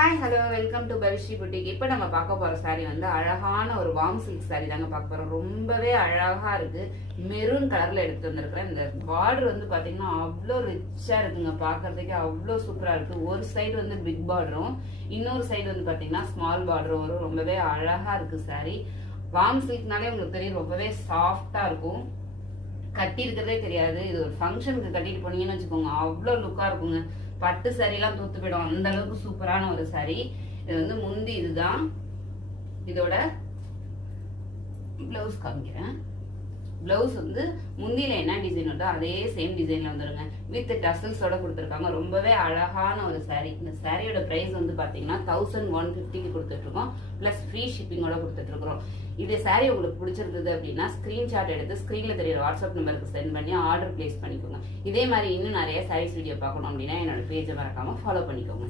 Hi hello welcome to Pavishri boutique. இப்போ நம்ம பார்க்க போகிற சாரீ வந்து அழகான ஒரு வார்ம் சில்க் சாரீ தாங்க பார்க்க போகிறோம். ரொம்பவே அழகாக இருக்குது. மெரூன் கலரில் எடுத்து வந்திருக்கிறேன். இந்த பார்டர் வந்து பார்த்தீங்கன்னா அவ்வளோ ரிச்சாக இருக்குங்க. பார்க்கறதுக்கே அவ்வளோ சூப்பராக இருக்குது. ஒரு சைடு வந்து பிக் பார்டரும், இன்னொரு சைடு வந்து பார்த்தீங்கன்னா ஸ்மால் பார்டரும் வரும். ரொம்பவே அழகாக இருக்குது சாரீ. வார்ம் சில்க்னாலே உங்களுக்கு தெரியும், ரொம்பவே சாஃப்டாக இருக்கும். கட்டி இருக்கிறதே தெரியாது. இது ஒரு ஃபங்க்ஷனுக்கு கட்டிட்டு போனீங்கன்னு வச்சுக்கோங்க, அவ்வளோ லுக்காக இருக்குங்க. பட்டு சாரீலாம் தூத்து போயிடும், அந்த அளவுக்கு சூப்பரான ஒரு சாரீ. இது வந்து முந்தி, இதுதான் இதோட பிளவுஸ் காமிக்கிறேன். பிளவுஸ் வந்து முந்தியில என்ன டிசைன் வருதோ அதே சேம் டிசைன்ல வந்துருங்க. வித் டசல்ஸோட கொடுத்துருக்காங்க. ரொம்பவே அழகான ஒரு சாரீ. இந்த சாரியோட பிரைஸ் வந்து பாத்தீங்கன்னா 1150க்கு கொடுத்துட்டு இருக்கோம். பிளஸ் ஃப்ரீ ஷிப்பிங்கோட கொடுத்துட்டு இருக்கிறோம். இது சாரீ உங்களுக்கு பிடிச்சிருந்தது அப்படின்னா ஸ்கிரீன்ஷாட் எடுத்து ஸ்கிரீன்ல தெரியுற வாட்ஸ்அப் நம்பருக்கு சென்ட் பண்ணி ஆர்டர் பிளேஸ் பண்ணிக்கோங்க. இதே மாதிரி இன்னும் நிறைய சாரீஸ் வீடியோ பார்க்கணும் அப்படின்னா என்னோட பேஜை மறக்காம ஃபாலோ பண்ணிக்கோங்க.